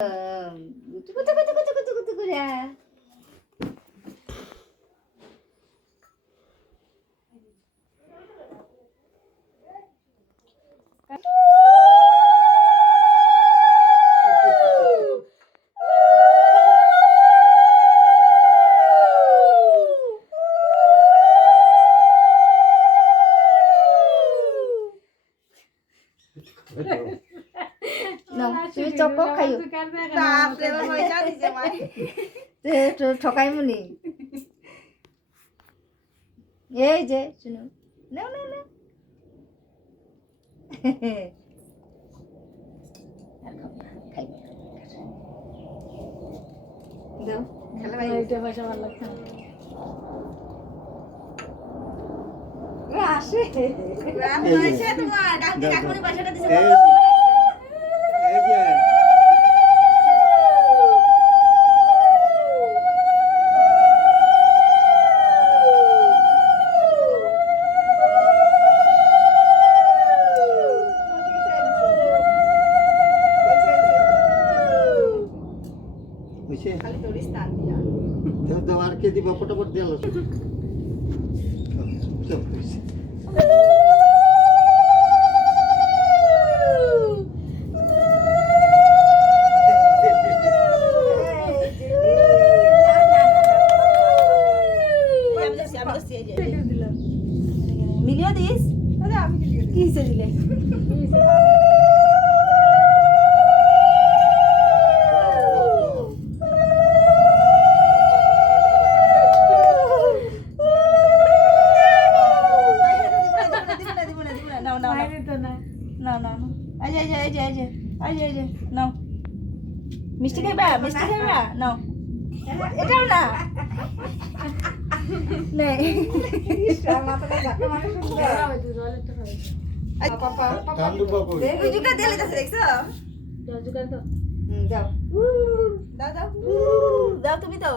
গুতু গুতু গুতু গুতু গুতু গুতু করে তুমি চকো খাইও বাপরে বাবা মজা দিছে মাই তো ঠকাই মুনি এই যে শুনো না না না দাও খেলা ভাই এটা ভাষা ভালো লাগছে না আসে পয়সা তোমার কাকুনি পয়সাটা দিছে এই যে বুঝছে খালি তোর স্থান দিয়া দাও দাও আর কে দিবা ফটাফট দিয়ে আলো সব বুঝছে মিলিয়ে দিস আরে আমি কি হিসে দিলে নাও মিষ্টি খাইবা নাও এটাও না নেই কান্দু বাবু জুকা দিয়ে লেগেছে দেখছো দাও দাও দাও দাও তুমি তো